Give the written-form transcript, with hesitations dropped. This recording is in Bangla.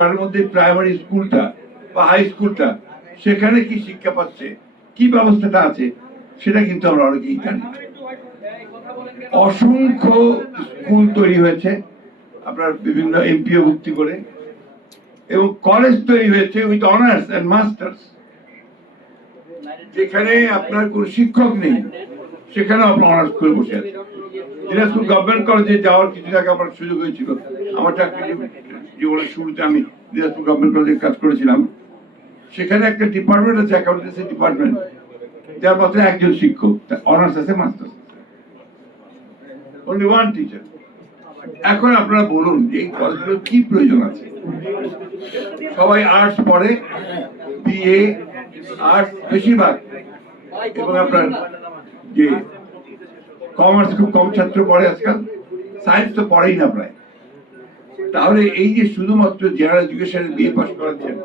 তার মধ্যে প্রাইমারি স্কুলটা বা হাই স্কুলটা সেখানে কি শিক্ষা পাচ্ছে, কি ব্যবস্থাটা আছে, সেটা কিন্তু আমরা অনেকেই জানি। অসংখ্য স্কুল তৈরি হয়েছে আপনার বিভিন্ন এমপিও ভুক্তি করে, এবং কলেজ তৈরি হয়েছে উইথ অনার্স এন্ড মাস্টার্স, যেখানে আপনার কোন শিক্ষক নেই সেখানে আপনার অনার্স করে বসে আছে। দিনাজপুর গভর্নমেন্ট কলেজে যাওয়ার কিছু আগে আমার সুযোগ হয়েছিল। আমার চাকরি জীবনের শুরুতে আমি দিনাজপুর গভর্নমেন্ট কলেজে কাজ করেছিলাম। সেখানে একটা ডিপার্টমেন্ট আছে, অ্যাকাউন্টেন্সি ডিপার্টমেন্ট, যার মাত্র একজন শিক্ষক, অনার্স আছে, মাস্টার্স, অনলি ওয়ান টিচার। এখন আপনারা বলুন এই কলেজগুলোর কি প্রয়োজন আছে? সবাই আর্টস পড়ে, বিএ আর্টস বেশিরভাগ, এবং আপনার যে কমার্স খুব কম ছাত্র পড়ে আজকাল, সায়েন্স তো পড়েই না প্রায়। তাহলে এই যে শুধুমাত্র জেনারেল এডুকেশনে বিএ পাস করাচ্ছেন,